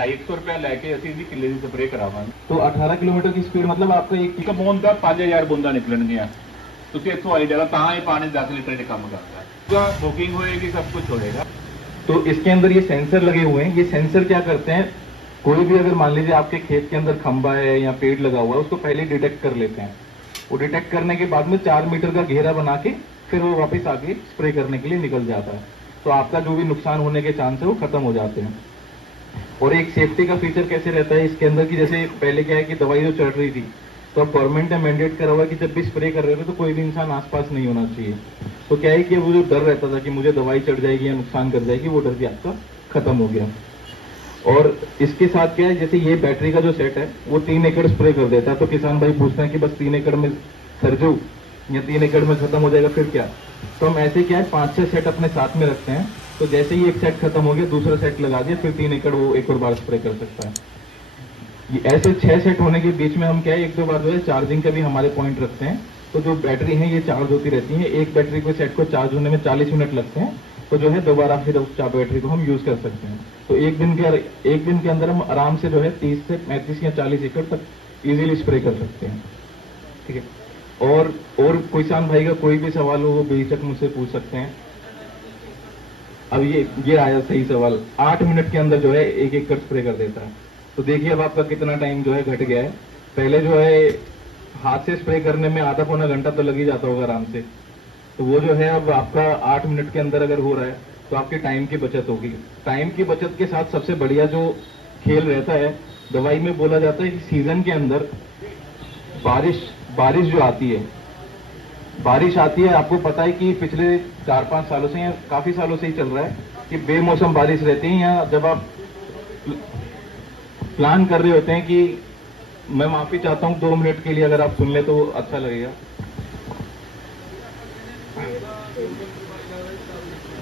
250 रुपया लैके ਅਸੀਂ ਜੀ ਕਿੱਲੇ ਦੀ ਸਪਰੇਅ ਕਰਾਵਾਂਗੇ। तो 18 किलोमीटर की स्पीड मतलब आपका ਇੱਕ ਬੂੰਦ ਦਾ 5000 ਬੂੰਦਾਂ ਨਿਕਲਣਗੀਆਂ। ਤੁਸੀਂ ਇੱਥੋਂ ਆਈ ਜਗ੍ਹਾ ਤਾਂ ਇਹ ਪਾਣੀ 10 ਲੀटर ਚ ਕੰਮ करता है। बुकिंग होएगी, सब कुछ होएगा। तो इसके अंदर ये सेंसर लगे हुए हैं। ये सेंसर क्या करते हैं, कोई भी अगर मान लीजिए आपके खेत के अंदर खंबा है या पेड़ लगा हुआ है, उसको पहले डिटेक्ट कर लेते हैं। वो डिटेक्ट करने के बाद में 4 मीटर का घेरा बना के फिर वो वापस आके स्प्रे करने के लिए निकल जाता है। तो आपका जो भी नुकसान होने के चांस है वो खत्म हो जाते हैं। और एक सेफ्टी का फीचर कैसे रहता है इसके अंदर की, जैसे पहले क्या है कि दवाई जो चढ़ रही थी तो अब गवर्नमेंट ने मैंडेट करा हुआ है कि जब भी स्प्रे कर रहे थे तो कोई भी इंसान आसपास नहीं होना चाहिए। तो क्या है कि वो जो डर रहता था कि मुझे दवाई चढ़ जाएगी या नुकसान कर जाएगी, वो डर भी आपका खत्म हो गया। और इसके साथ क्या है, जैसे ये बैटरी का जो सेट है वो 3 एकड़ स्प्रे कर देता है। तो किसान भाई पूछते हैं कि बस 3 एकड़ में सर जाऊं या 3 एकड़ में खत्म हो जाएगा फिर क्या। तो हम ऐसे क्या है 5-6 सेट अपने साथ में रखते हैं। तो जैसे ही एक सेट खत्म हो गया दूसरा सेट लगा दिया, फिर 3 एकड़ वो एक और बार स्प्रे कर सकता है। ये ऐसे 6 सेट होने के बीच में हम क्या है 1-2 बार जो है चार्जिंग का भी हमारे पॉइंट रखते हैं। तो जो बैटरी है ये चार्ज होती रहती है। एक बैटरी को सेट को चार्ज होने में 40 मिनट लगते हैं। तो जो है दोबारा फिर उस बैटरी को हम यूज कर सकते हैं। तो एक दिन के अंदर हम आराम से जो है 30 से 35 या 40 एकड़ तक इजीली स्प्रे कर सकते हैं। ठीक है। और किसान भाई का कोई भी सवाल हो वो बेशक मुझसे पूछ सकते हैं। अब ये आया सही सवाल, 8 मिनट के अंदर जो है 1 एकड़ स्प्रे कर देता है। तो देखिए अब आपका कितना टाइम जो है घट गया है। पहले जो है हाथ से स्प्रे करने में आधा पौना घंटा तो लग ही जाता होगा आराम से। तो वो जो है अब आपका 8 मिनट के अंदर अगर हो रहा है तो आपके टाइम की बचत होगी। टाइम की बचत के साथ सबसे बढ़िया जो खेल रहता है, दवाई में बोला जाता है कि सीजन के अंदर बारिश जो आती है, बारिश आती है। आपको पता है कि पिछले 4-5 सालों से या काफी सालों से ही चल रहा है कि बेमौसम बारिश रहती है। या जब आप प्लान कर रहे होते हैं कि मैं माफी चाहता हूं 2 मिनट के लिए अगर आप सुन ले तो अच्छा लगेगा।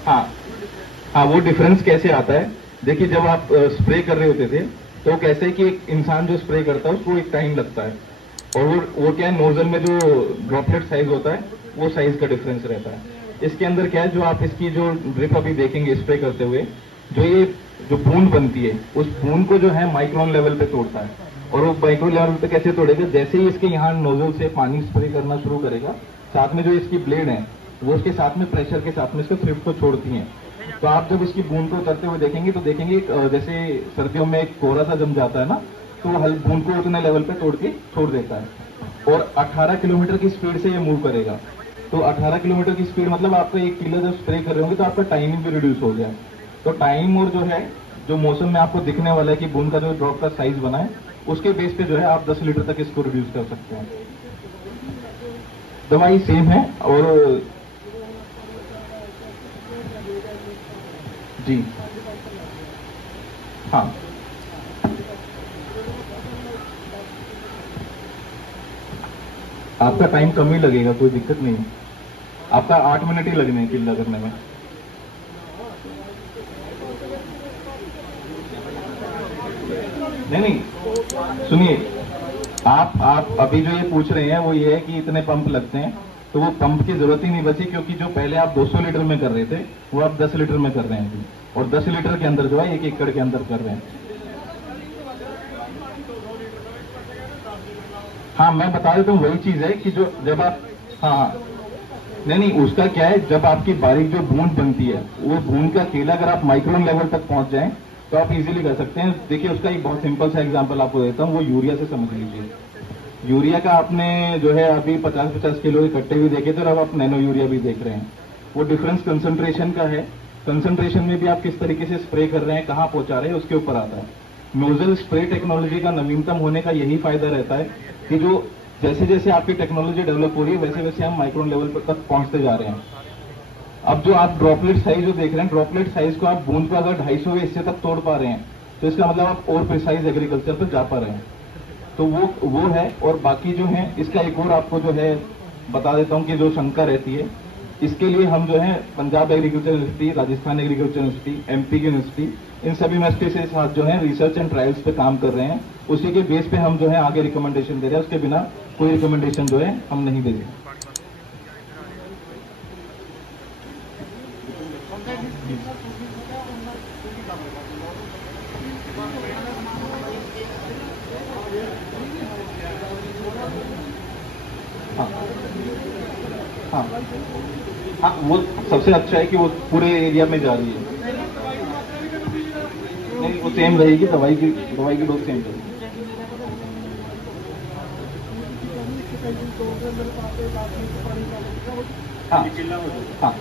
हाँ, वो डिफरेंस कैसे आता है देखिए, जब आप स्प्रे कर रहे होते थे तो कैसे कि एक इंसान जो स्प्रे करता है उसको एक टाइम लगता है। और वो क्या है, नोजल में जो ड्रॉपलेट साइज होता है वो साइज का डिफरेंस रहता है। इसके अंदर क्या है, जो आप इसकी जो ड्रिप अभी देखेंगे स्प्रे करते हुए, जो बूंद बनती है उस बूंद को जो है माइक्रोन लेवल पे तोड़ता है। और वो माइक्रोन लेवल पे कैसे तोड़ेगा, जैसे ही इसके यहाँ नोजल से पानी स्प्रे करना शुरू करेगा, साथ में जो इसकी ब्लेड है वो उसके साथ में प्रेशर के साथ में इसको थ्रिफ्ट को छोड़ती है। तो आप जब इसकी बूंद को उतरते हुए देखेंगे तो देखेंगे जैसे सर्दियों में एक कोहरा सा जम जाता है ना, तो वो बूंद को उतने लेवल पे तोड़ के छोड़ देता है। और 18 किलोमीटर की स्पीड से ये मूव करेगा। तो 18 किलोमीटर की स्पीड मतलब आपका 1 किलो जब स्प्रे कर रहे होंगे तो आपका टाइमिंग भी रिड्यूस हो गया। तो टाइम और जो है जो मौसम में आपको दिखने वाला है कि बूंद का जो ड्रॉप का साइज बना है उसके बेस पे जो है आप 10 लीटर तक इसको रिड्यूस कर सकते हैं। दवाई सेम है। और जी हाँ, आपका टाइम कम ही लगेगा, कोई दिक्कत नहीं है। आपका 8 मिनट ही लगने हैं किल्ला करने में। नहीं, सुनिए, आप अभी जो ये पूछ रहे हैं वो ये है कि इतने पंप लगते हैं, तो वो पंप की जरूरत ही नहीं बची, क्योंकि जो पहले आप 200 लीटर में कर रहे थे वो आप 10 लीटर में कर रहे हैं। और 10 लीटर के अंदर जो है 1 एकड़ के अंदर कर रहे हैं। हाँ, मैं बता देता हूँ, वही चीज है कि जो जब आप नहीं, उसका क्या है, जब आपकी बारीक जो बूंद बनती है वो बूंद का केला अगर आप माइक्रोन लेवल तक पहुंच जाएं तो आप इजीली कर सकते हैं। देखिए उसका एक बहुत सिंपल सा एग्जांपल आपको देता हूँ, वो यूरिया से समझ लीजिए। यूरिया का आपने जो है अभी 50-50 किलो के कट्टे भी देखे थे, और अब आप नैनो यूरिया भी देख रहे हैं। वो डिफरेंस कंसंट्रेशन का है। कंसंट्रेशन में भी आप किस तरीके से स्प्रे कर रहे हैं, कहाँ पहुंचा रहे हैं, उसके ऊपर आता है। नोजल स्प्रे टेक्नोलॉजी का नवीनतम होने का यही फायदा रहता है कि जो जैसे जैसे आपकी टेक्नोलॉजी डेवलप हो रही है वैसे वैसे हम माइक्रोन लेवल पर तक पहुंचते जा रहे हैं। अब जो आप ड्रॉपलेट साइज जो देख रहे हैं, ड्रॉपलेट साइज को आप बूंद को अगर 250 हिस्से तक तोड़ पा रहे हैं तो इसका मतलब आप और प्रिसाइज एग्रीकल्चर पर जा पा रहे हैं। तो वो है। और बाकी जो है इसका एक और आपको जो है बता देता हूँ कि जो शंका रहती है, इसके लिए हम जो है Punjab agriculture university, Rajasthan agriculture university, MP की यूनिवर्सिटी, इन सभी यूनिवर्सिटी से साथ जो है रिसर्च एंड ट्रायल्स पे काम कर रहे हैं। उसी के बेस पे हम जो है आगे रिकमेंडेशन दे रहे हैं, उसके बिना कोई रिकमेंडेशन जो है हम नहीं दे रहे। हाँ हाँ, वो सबसे अच्छा है कि वो पूरे एरिया में जा रही है। नहीं, वो सेम रहेगी, दवाई की डोज सेम रहेगी। हाँ हाँ,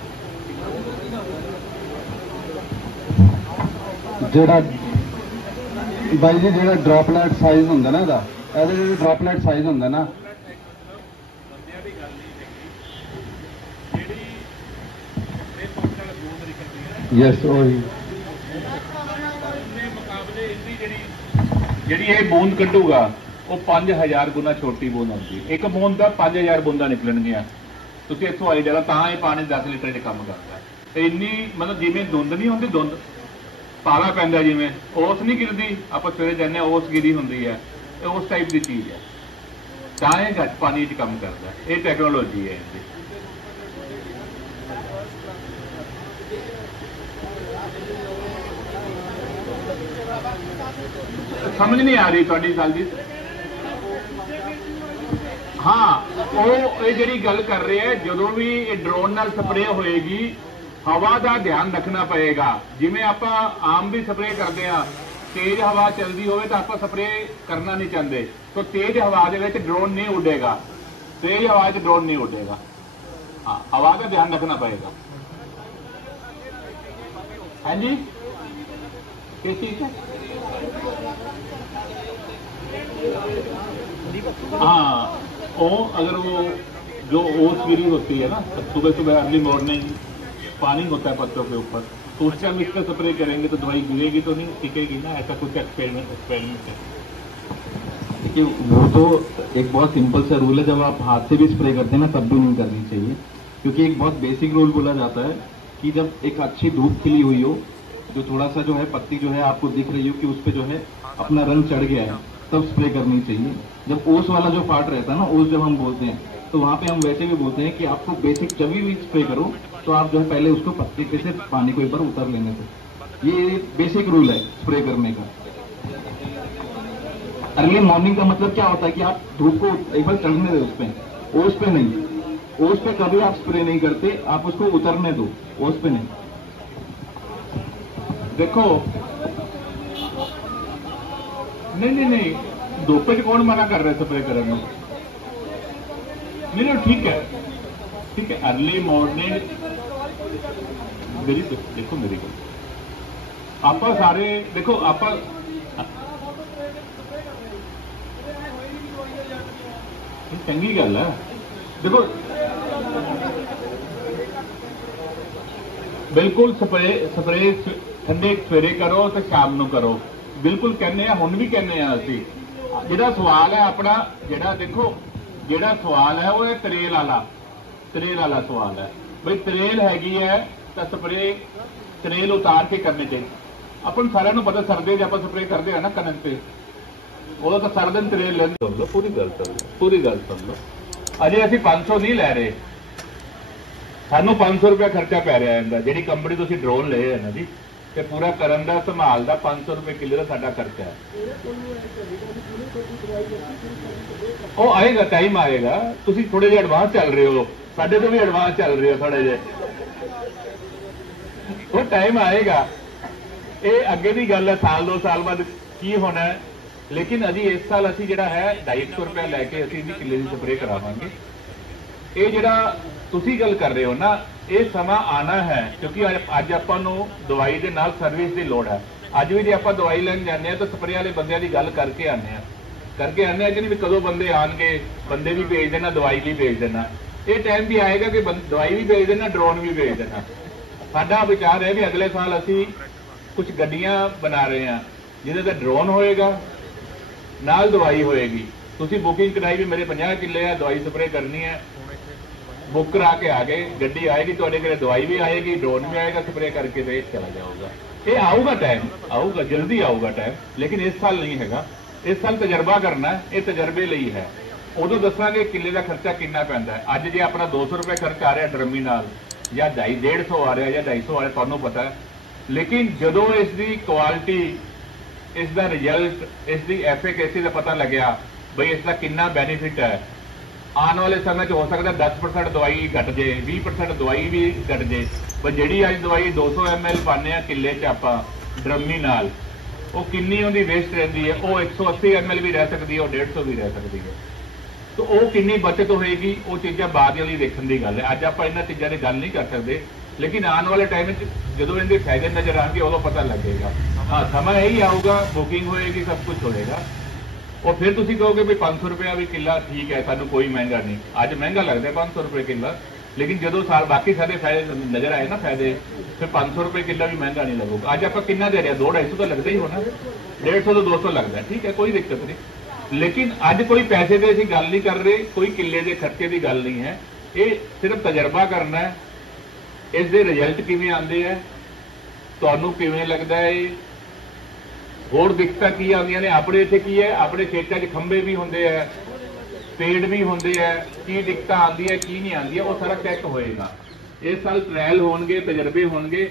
ਜਿਹੜਾ ਬਾਈ ਜੀ ਜਿਹੜਾ ਡ੍ਰੌਪਲੇਟ ਸਾਈਜ਼ ਹੁੰਦਾ ਨਾ ਇਹਦਾ ਜਿਹੜਾ ਡ੍ਰੌਪਲੇਟ ਸਾਈਜ਼ ਹੁੰਦਾ ਨਾ ਯੈਸ ਉਹੀ ਜਿਹੜੀ ਇਹ ਬੂੰਦ ਕੱਢੂਗਾ ਉਹ 5000 ਗੁਣਾ ਛੋਟੀ ਬੂੰਦ ਹੁੰਦੀ ਹੈ। ਇੱਕ ਬੂੰਦ ਦਾ 5000 ਬੂੰਦਾਂ ਨਿਕਲਣਗੀਆਂ। ਤੁਸੀਂ ਇੱਥੋਂ ਆਈ ਡਾਲਾ ਤਾਂ ਇਹ ਪਾਣੀ 10 ਲੀਟਰ 'ਚ ਕੰਮ ਕਰਦਾ। ਤੇ ਇੰਨੀ ਮਤਲਬ ਜਿਵੇਂ ਧੁੰਦ ਨਹੀਂ ਹੁੰਦੀ, ਧੁੰਦ ਪਾਲਾ ਪੈਂਦਾ ਜਿਵੇਂ ਓਸ ਨਹੀਂ ਗਿਰਦੀ, ਆਪਾਂ ਸਵੇਰੇ ਜਾਂਦੇ ਓਸ ਗਿਰੀ ਹੁੰਦੀ ਹੈ, ਇਹ ਉਸ ਟਾਈਪ ਦੀ ਚੀਜ਼ ਹੈ। ਤਾਂ ਇਹ ਘੱਟ ਪਾਣੀ 'ਚ ਕੰਮ ਕਰਦਾ। ਇਹ ਟੈਕਨੋਲੋਜੀ ਹੈ ਇਹਦੀ। ਸਮਝ ਨਹੀਂ ਆ ਰਹੀ ਤੁਹਾਡੀ ਗੱਲ ਦੀ। ਹਾਂ, ਉਹ ਇਹ ਜਿਹੜੀ ਗੱਲ ਕਰ ਰਹੇ ਹੈ, ਜਦੋਂ ਵੀ ਇਹ ਡਰੋਨ ਨਾਲ ਸਪਰੇਅ ਹੋਏਗੀ ਹਵਾ ਦਾ ਧਿਆਨ ਰੱਖਣਾ ਪਏਗਾ। ਜਿਵੇਂ ਆਪਾਂ ਆਮ ਵੀ ਸਪਰੇਅ ਕਰਦੇ ਆ, ਤੇਜ਼ ਹਵਾ ਚੱਲਦੀ ਹੋਵੇ ਤਾਂ ਆਪਾਂ ਸਪਰੇਅ ਕਰਨਾ ਨਹੀਂ ਚਾਹੁੰਦੇ, ਤਾਂ ਤੇਜ਼ ਹਵਾ ਦੇ ਵਿੱਚ ਡਰੋਨ ਨਹੀਂ ਉੱਡੇਗਾ, ਤੇਜ਼ ਹਵਾ 'ਚ ਡਰੋਨ ਨਹੀਂ ਉੱਡੇਗਾ। ਹਾਂ, ਹਵਾ ਦਾ ਧਿਆਨ ਰੱਖਣਾ ਪਏਗਾ। ਹਾਂਜੀ, किस चीज है? हाँ, वो अगर वो जो ओस गिरी होती है ना, सुबह सुबह अर्ली मॉर्निंग पानी होता है पत्तों के ऊपर, तो उस टाइम इस पर स्प्रे करेंगे तो दवाई गिरेगी तो नहीं टिकेगी ना। ऐसा कुछ एक्सपेरिमेंट है। देखिए, वो तो एक बहुत सिंपल सा रूल है, जब आप हाथ से भी स्प्रे करते हैं ना तब भी नहीं करनी चाहिए, क्योंकि एक बहुत बेसिक रूल बोला जाता है कि जब एक अच्छी धूप खिली हुई हो, जो थोड़ा सा जो है पत्ती जो है आपको दिख रही हो कि उस पे जो है अपना रंग चढ़ गया है, तब स्प्रे करनी चाहिए। जब ओस वाला जो पार्ट रहता है ना, ओस जब हम बोलते हैं, तो वहाँ पे हम वैसे भी बोलते हैं कि आपको बेसिक जब भी स्प्रे करो तो आप जो है पहले उसको पत्ती पे से पानी को एक बार उतर लेने से। ये बेसिक रूल है स्प्रे करने का। अर्ली मॉर्निंग का मतलब क्या होता है कि आप धूप को एक बार चढ़ने दो, उस पे, ओस पे नहीं। ओस पे कभी आप स्प्रे नहीं करते, आप उसको उतरने दो, ओस पे नहीं। देखो, नहीं, धूप च कौन मना कर रहे स्प्रे करने? नहीं, ठीक है, अर्ली मॉर्निंग मेरी देखो, मेरी गल आप सारे देखो, आप चंगी गल है। देखो, बिल्कुल स्प्रे ठंडे सवेरे करो तो शाम ਨੂੰ करो। बिल्कुल कहने हुण भी कहने ਅਸੀਂ। ਜਿਹੜਾ सवाल है अपना, ਜਿਹੜਾ देखो, ਜਿਹੜਾ सवाल है वो है तरेल वाला सवाल है। भाई तरेल हैगी है तो स्प्रे तरेल उतार के करने चाहिए। अपन सारे ਨੂੰ पता सर्दी च ਆਪਾਂ स्प्रे करते हैं ना कनक पे, उदों तो सारा दिन तरेल लेंदे। सुन लो, पूरी गल सुन लो। अजे ਅਸੀਂ 500 नहीं लै रहे, ਸਾਨੂੰ 500 रुपया खर्चा पै रहा है। ਜਿਹੜੀ ਕੰਪਨੀ ਤੁਸੀਂ ਡਰੋਨ ਲਏ ਹੈ ਨਾ ਜੀ, ਤੇ ਪੂਰਾ ਕਰਨ ਦਾ ਸੰਭਾਲ ਦਾ 500 रुपये किलो ਦਾ ਸਾਡਾ ਖਰਚਾ ਹੈ। ਉਹ ਆਏਗਾ, ਟਾਈਮ ਆਏਗਾ। ਤੁਸੀਂ ਥੋੜੇ ਜਿਹਾ ਐਡਵਾਂਸ ਚੱਲ ਰਹੇ ਹੋ, ਸਾਡੇ ਤੋਂ ਵੀ ਐਡਵਾਂਸ ਚੱਲ ਰਹੇ ਹੋ ਥੋੜੇ ਜਿਹੇ। ਉਹ ਟਾਈਮ ਆਏਗਾ, ਇਹ ਅੱਗੇ ਦੀ ਗੱਲ ਹੈ। ਸਾਲ 2 ਸਾਲ ਬਾਅਦ ਕੀ ਹੋਣਾ ਹੈ। ਲੇਕਿਨ ਅਜੀ ਇਸ ਸਾਲ ਅਸੀਂ ਜਿਹੜਾ ਹੈ 250 रुपया ਲੈ ਕੇ ਅਸੀਂ ਇਹਦੀ ਕਿੱਲੇ ਦੀ ਸਪਰੇਅ ਕਰਾਵਾਂਗੇ। ਇਹ ਜਿਹੜਾ ਤੁਸੀਂ ਗੱਲ ਕਰ ਰਹੇ ਹੋ ਨਾ, ਇਹ ਸਮਾਂ ਆਣਾ ਹੈ, ਕਿਉਂਕਿ ਅੱਜ ਆਪਾਂ ਨੂੰ ਦਵਾਈ ਦੇ ਨਾਲ ਸਰਵਿਸ ਦੀ ਲੋੜ ਹੈ। ਅੱਜ ਵੀ ਜੇ ਆਪਾਂ ਦਵਾਈ ਲੈਣ ਜਾਂਦੇ ਆ ਤਾਂ ਸਪਰੇਅ ਵਾਲੇ ਬੰਦਿਆਂ ਦੀ ਗੱਲ ਕਰਕੇ ਆਉਂਦੇ ਆ ਕਿ ਨਹੀਂ ਵੀ ਕਦੋਂ ਬੰਦੇ ਆਣਗੇ, ਬੰਦੇ ਵੀ ਭੇਜ ਦੇਣਾ, ਦਵਾਈ ਵੀ ਭੇਜ ਦੇਣਾ। ਇਹ ਟਾਈਮ ਵੀ ਆਏਗਾ ਕਿ ਦਵਾਈ ਵੀ ਭੇਜ ਦੇਣਾ, ਡਰੋਨ ਵੀ ਭੇਜ ਦੇਣਾ। ਸਾਡਾ ਵਿਚਾਰ ਹੈ ਵੀ ਅਗਲੇ ਸਾਲ ਅਸੀਂ ਕੁਝ ਗੱਡੀਆਂ ਬਣਾ ਰਹੇ ਹਾਂ ਜਿਹਦੇ ਤੇ ਡਰੋਨ ਹੋਏਗਾ, ਨਾਲ ਦਵਾਈ ਹੋਏਗੀ। ਤੁਸੀਂ ਬੁਕਿੰਗ ਕਰਾਈ ਵੀ ਮੇਰੇ 50 ਕਿੱਲੇ ਆ, ਦਵਾਈ ਸਪਰੇਅ ਕਰਨੀ ਹੈ, बुक करा के आ गए, गड्डी आएगी, थोड़े घर दवाई भी आएगी, ड्रोन भी आएगा, स्प्रे करके तो चला जाऊगा। ये आऊगा टाइम, आऊगा, जल्दी आऊगा टाइम, लेकिन इस साल नहीं हैगा। इस साल तजर्बा करना है, ये तजर्बे ਲਈ है। उदों दसांगे किले का खर्चा कितना पैंदा है। अज जे अपना 200 रुपये खर्च आ रहा ड्रमी नाल, या 150 आ रहा या 250 आ रहा, तुहानूं पता है। लेकिन जदों इसकी क्वालिटी, इसका रिजल्ट, इसकी एफिकेसी का पता लग्या, बई इसका कितना बेनीफिट है, ਆਉਣ ਵਾਲੇ ਸਮੇਂ 'ਚ ਹੋ ਸਕਦਾ 10% ਦਵਾਈ ਘਟ ਜੇ, 20% ਦਵਾਈ ਵੀ ਘਟ ਜੇ, ਪਰ ਜਿਹੜੀ ਅੱਜ ਦਵਾਈ 200 ml ਪਾਉਂਦੇ ਆ ਕਿੱਲੇ 'ਚ ਆਪਾਂ ਡਰਮੀ ਨਾਲ, ਉਹ ਕਿੰਨੀ ਉਹਦੀ ਵੇਸਟ ਰਹਿੰਦੀ ਹੈ। ਉਹ 180 ml ਵੀ ਰਹਿ ਸਕਦੀ ਹੈ, ਉਹ 150 ਵੀ ਰਹਿ ਸਕਦੀ ਹੈ। तो वो कितनी बचत होएगी, वो चीज़ा बाद वाली देखने की गल है। अज आप इन्होंने चीज़ों की गल नहीं कर सकते, लेकिन आने वाले टाइम जो इनके फायदे नजर आएंगे उदों पता लगेगा। हाँ, समा यही आऊगा, बुकिंग होएगी, सब कुछ होएगा, और फिर तुम कहोगे भी 500 रुपया भी किला ठीक है, सानू कोई महंगा नहीं। अज महंगा लगता है 500 रुपये किला, लेकिन जो साल बाकी सारे फायदे नजर आए ना फायदे, फिर 500 रुपये किला भी महंगा नहीं लगेगा। अज आप कितना दे रहे हैं, 200-250 तो लगता ही होना, 150 तो 200 लगता है, ठीक है, कोई दिक्कत नहीं। लेकिन अज कोई पैसे की असीं गल नहीं कर रहे, कोई किले के खर्चे की गल नहीं है, ये सिर्फ तजर्बा करना है। इस दे रिजल्ट किवें आंदे है, तुहानूं किवें लगदा है, होर दिक्कतां की आउंदियां ने, अपने इत्थे की है, अपने खेतां 'च खंभे भी हुंदे है, पेड़ भी होंगे है, की दिक्कतां आंदी है की नहीं आंदी है, वो सारा चैक होएगा। इस साल ट्रायल होणगे, तजर्बे होणगे।